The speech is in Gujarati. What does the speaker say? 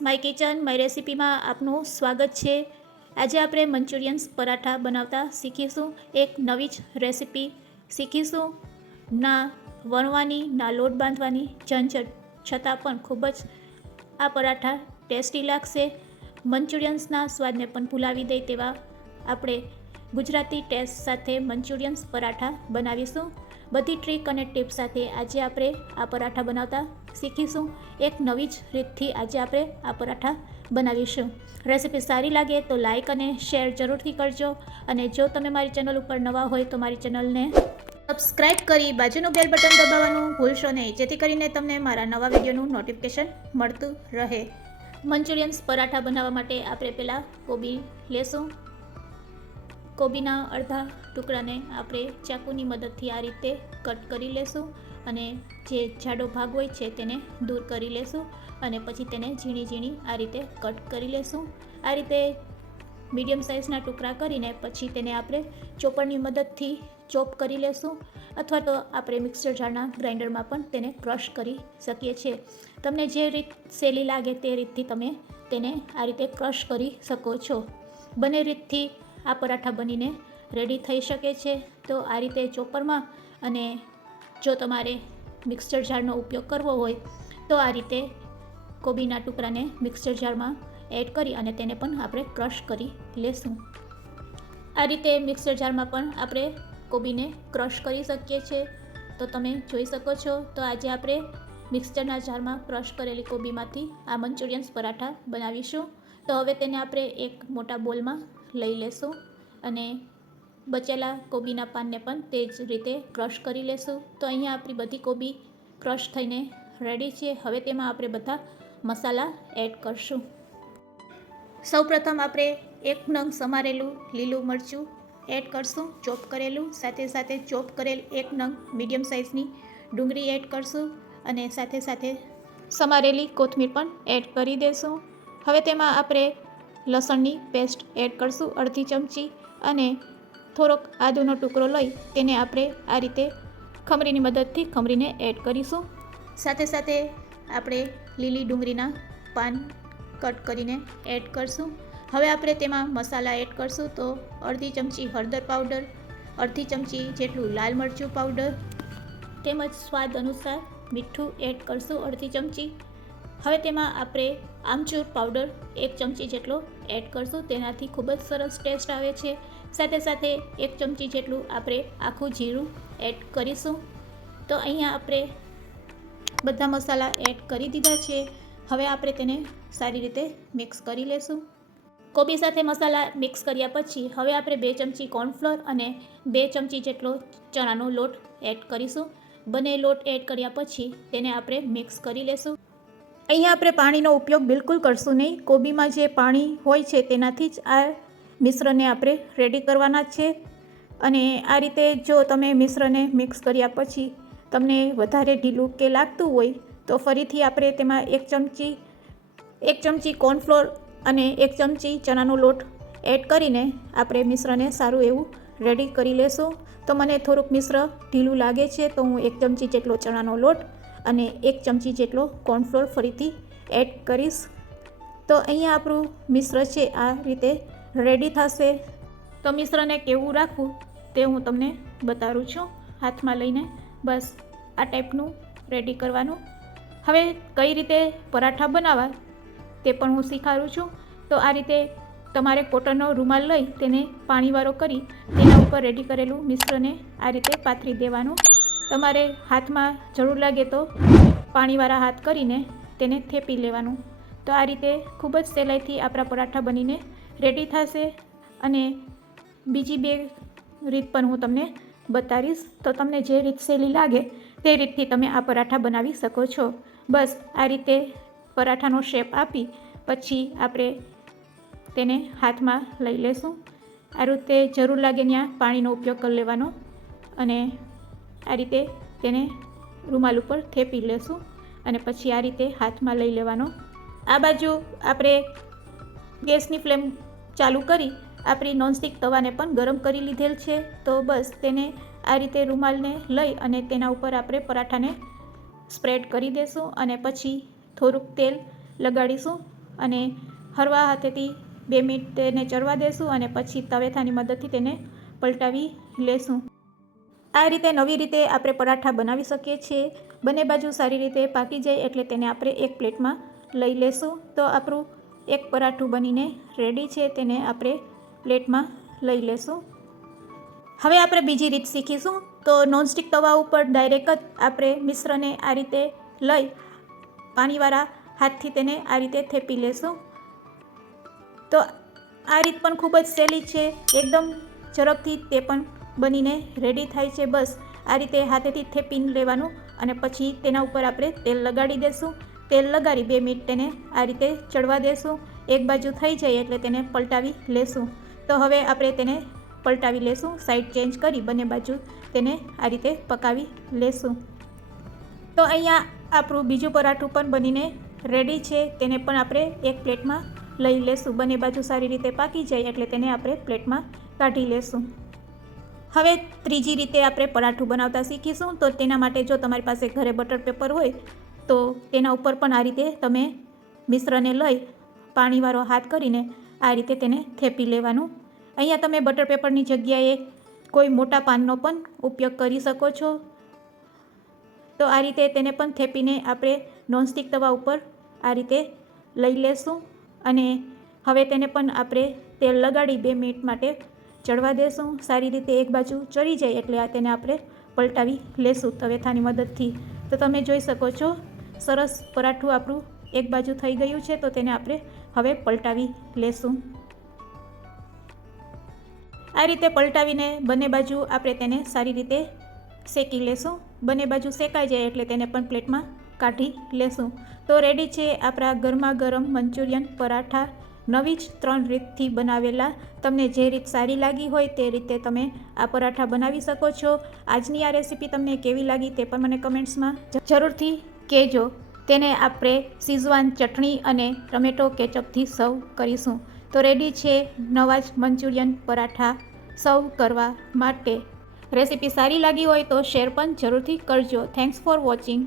માય કિચન માય રેસિપીમાં આપનું સ્વાગત છે। આજે આપણે મંચુરિયન્સ પરાઠા બનાવતા શીખીશું। એક નવી જ રેસિપી શીખીશું। ના વણવાની ના લોટ બાંધવાની ઝંઝટ છતાં પણ ખૂબ જ આ પરાઠા ટેસ્ટી લાગશે। મંચુરિયન્સના સ્વાદને પણ ભૂલાવી દે તેવા આપણે ગુજરાતી ટેસ્ટ સાથે મંચુરિયન્સ પરાઠા બનાવીશું। બધી ટ્રીક અને ટિપ્સ સાથે આજે આપણે આ પરાઠા બનાવતા શીખીશું। એક નવી જ રીતથી આજે આપણે આ પરાઠા બનાવીશું। રેસિપી સારી લાગે તો લાઇક અને શેર જરૂરથી કરજો, અને જો તમે મારી ચેનલ ઉપર નવા હોય તો મારી ચેનલને સબસ્ક્રાઈબ કરી બાજુનું બેલ બટન દબાવવાનું ભૂલશો નહીં, જેથી કરીને તમને મારા નવા વિડીયોનું નોટિફિકેશન મળતું રહે। મંચુરિયન્સ પરાઠા બનાવવા માટે આપણે પહેલાં કોબી લેશું। કોબીના અડધા ટુકડાને આપણે ચાકુની મદદથી આ રીતે કટ કરી લેશું, અને જે જાડો ભાગ હોય છે તેને દૂર કરી લેશું, અને પછી તેને ઝીણી ઝીણી આ રીતે કટ કરી લેશું। આ રીતે મીડિયમ સાઇઝના ટુકડા કરીને પછી તેને આપણે ચોપરની મદદથી ચોપ કરી લેશું, અથવા તો આપણે મિક્સર જારના ગ્રાઇન્ડરમાં પણ તેને ક્રશ કરી શકીએ છીએ। તમને જે રીત સહેલી લાગે તે રીતથી તમે તેને આ રીતે ક્રશ કરી શકો છો। બંને રીતથી આ પરાઠા બનીને રેડી થઈ શકે છે। તો આ રીતે ચોપરમાં, અને જો તમારે મિક્સર જારનો ઉપયોગ કરવો હોય તો આ રીતે કોબીના ટુકડાને મિક્સર જારમાં એડ કરી અને તેને પણ આપણે ક્રશ કરી લેશું। આ રીતે મિક્સર જારમાં પણ આપણે કોબીને ક્રશ કરી શકીએ છીએ। તો તમે જોઈ શકો છો। તો આજે આપણે મિક્સરના જારમાં ક્રશ કરેલી કોબીમાંથી આ મંચુરિયન્સ પરાઠા બનાવીશું। તો હવે તેને આપણે એક મોટા બોલમાં લઈ લેશું, અને બચેલા કોબીના પાનને પણ તે જ રીતે ક્રશ કરી લેશું। તો અહીંયા આપણી બધી કોબી ક્રશ થઈને રેડી છે। હવે તેમાં આપણે બધા મસાલા એડ કરશું। સૌપ્રથમ આપણે 1 નંગ સમારેલું લીલું મરચું એડ કરશું, ચોપ કરેલું। સાથે સાથે ચોપ કરેલ 1 નંગ મીડિયમ સાઇઝની ડુંગળી એડ કરશું, અને સાથે સાથે સમારેલી કોથમીર પણ એડ કરી દેશું। હવે તેમાં આપણે લસણની પેસ્ટ એડ કરશું અડધી ચમચી, અને થોડોક આદુનો ટુકડો લઈ તેને આપણે આ રીતે ખમરીની મદદથી ખમરીને એડ કરીશું। સાથે સાથે આપણે લીલી ડુંગળીના પાન કટ કરીને એડ કરશું। હવે આપણે તેમાં મસાલા એડ કરશું। તો અડધી ચમચી હળદર પાવડર, અડધી ચમચી જેટલું લાલ મરચું પાવડર, તેમજ સ્વાદ અનુસાર મીઠું એડ કરશું અડધી ચમચી। હવે તેમાં આપણે આમચૂર પાવડર 1 ચમચી જેટલો એડ કરશું, તેનાથી ખૂબ જ સરસ ટેસ્ટ આવે છે। સાથે સાથે 1 ચમચી જેટલું આપણે આખું જીરું એડ કરીશું। તો અહીંયા આપણે બધા મસાલા એડ કરી દીધા છે। હવે આપણે તેને સારી રીતે મિક્સ કરી લેશું। કોબી સાથે મસાલા મિક્સ કર્યા પછી હવે આપણે 2 ચમચી કોર્નફ્લોર અને 2 ચમચી જેટલો ચણાનો લોટ એડ કરીશું। બંને લોટ એડ કર્યા પછી તેને આપણે મિક્સ કરી લેશું। અહીંયા આપણે પાણીનો ઉપયોગ બિલકુલ કરશું નહીં। કોબીમાં જે પાણી હોય છે તેનાથી જ આ મિશ્રણને આપણે રેડી કરવાના છે। અને આ રીતે જો તમે મિશ્રણને મિક્સ કર્યા પછી તમને વધારે ઢીલું કે લાગતું હોય તો ફરીથી આપણે તેમાં 1 ચમચી કોર્નફ્લોર અને 1 ચમચી ચણાનો લોટ એડ કરીને આપણે મિશ્રણને સારું એવું રેડી કરી લેશું। તો મને થોડુંક મિશ્ર ઢીલું લાગે છે, તો હું 1 ચમચી જેટલો ચણાનો લોટ અને 1 ચમચી જેટલો કોર્નફ્લોર ફરીથી એડ કરીશ। તો અહીંયા આપણું મિશ્ર છે આ રીતે રેડી થશે। તો મિશ્રને કેવું રાખવું તે હું તમને બતાવું છું। હાથમાં લઈને બસ આ ટાઈપનું રેડી કરવાનું। હવે કઈ રીતે પરાઠા બનાવવા તે પણ હું શીખવાડું છું। તો આ રીતે તમારે કોટનનો રૂમાલ લઈ તેને પાણીવાળો કરી તેના ઉપર રેડી કરેલું મિશ્રને આ રીતે પાથરી દેવાનું। તમારે હાથમાં જરૂર લાગે તો પાણીવાળા હાથ કરીને તેને થેપી લેવાનું। તો આ રીતે ખૂબ જ સહેલાઈથી આપણા પરાઠા બનીને રેડી થશે। અને બીજી 2 રીત પણ હું તમને બતાવીશ। તો તમને જે રીત સહેલી લાગે તે રીતથી તમે આ પરાઠા બનાવી શકો છો। બસ આ રીતે પરાઠાનો શેપ આપી પછી આપણે તેને હાથમાં લઈ લેશું। આ રીતે જરૂર લાગે ત્યાં પાણીનો ઉપયોગ કરી લેવાનો, અને આ રીતે તેને રૂમાલ ઉપર થેપી લેશું, અને પછી આ રીતે હાથમાં લઈ લેવાનો। આ બાજુ આપણે ગેસની ફ્લેમ ચાલુ કરી આપણી નોનસ્ટિક તવાને પણ ગરમ કરી લીધેલ છે। તો બસ તેને આ રીતે રૂમાલને લઈ અને તેના ઉપર આપણે પરાઠાને સ્પ્રેડ કરી દેશું, અને પછી થોડુંક તેલ લગાડીશું અને હળવા હાથેથી 2 મિનિટ તેને ચડવા દેશું અને પછી તવેથાની મદદથી તેને પલટાવી લેશું. આ રીતે નવી રીતે આપણે પરાઠા બનાવી શકીએ છીએ. બંને બાજુ સારી રીતે પાકી જાય એટલે તેને આપણે એક પ્લેટમાં લઈ લેશું. તો આપણું એક પરાઠું બનીને રેડી છે, તેને આપણે પ્લેટમાં લઈ લેશું. હવે આપણે બીજી રીત શીખીશું. તો નોનસ્ટિક તવા ઉપર ડાયરેક્ટ જ આપણે મિશ્રને આ રીતે લઈ પાણીવાળા હાથથી તેને આ રીતે થેપી લેશું. તો આ રીત પણ ખૂબ જ સહેલી છે, એકદમ ઝડપથી તે પણ બનીને રેડી થાય છે. બસ આ રીતે હાથેથી થેપી લેવાનું અને પછી તેના ઉપર આપણે તેલ લગાડી દેશું. તેલ લગાડી 2 મિનિટ તેને આ રીતે ચડવા દેશું. એક બાજુ થઈ જાય એટલે તેને પલટાવી લેશું. તો હવે આપણે તેને પલટાવી લેશું, સાઈડ ચેન્જ કરી બંને બાજુ તેને આ રીતે પકાવી લેશું. તો અહીંયા આપણું બીજું પરાઠું પણ બનીને રેડી છે, તેને પણ આપણે એક પ્લેટમાં લઈ લેશું. બંને બાજુ સારી રીતે પાકી જાય એટલે તેને આપણે પ્લેટમાં કાઢી લેશું. હવે ત્રીજી રીતે આપણે પરાઠું બનાવતા શીખીશું. તો તેના માટે જો તમારી પાસે ઘરે બટર પેપર હોય તો તેના ઉપર પણ આ રીતે તમે મિશ્રને લઈ પાણીવાળો હાથ કરીને આ રીતે તેને થેપી લેવાનું. અહીંયા તમે બટર પેપરની જગ્યાએ કોઈ મોટા પાનનો પણ ઉપયોગ કરી શકો છો. તો આ રીતે તેને પણ થેપીને આપણે નોનસ્ટિક તવા ઉપર આ રીતે લઈ લેશું અને હવે તેને પણ આપણે તેલ લગાડી 2 મિનિટ માટે ચડવા દેશું. સારી રીતે એક બાજુ ચડી જાય એટલે તેને આપણે પલટાવી લેશું તવેથાની મદદથી. તો તમે જોઈ શકો છો સરસ પરાઠું આપણું એક બાજુ થઈ ગયું છે. તો તેને આપણે હવે પલટાવી લેશું. આ રીતે પલટાવીને બંને બાજુ આપણે તેને સારી રીતે શેકી લેશું. બંને બાજુ શેકાઈ જાય એટલે તેને પણ પ્લેટમાં કાઢી લેશું. તો રેડી છે આપણા ગરમા ગરમ મંચુરિયન પરાઠા, નવી જ 3 રીતથી બનાવેલા. તમને જે રીત સારી લાગી હોય તે રીતે તમે આ પરાઠા બનાવી શકો છો. આજની આ રેસીપી તમને કેવી લાગી તે પણ મને કમેન્ટ્સમાં જરૂરથી કહેજો. તેને આપણે શીઝવાન ચટણી અને ટમેટો કેચઅપથી સર્વ કરીશું. તો રેડી છે નવા જ મંચુરિયન પરાઠા સર્વ કરવા માટે. રેસીપી સારી લાગી હોય તો શેર પણ જરૂરથી કરજો. Thanks for watching.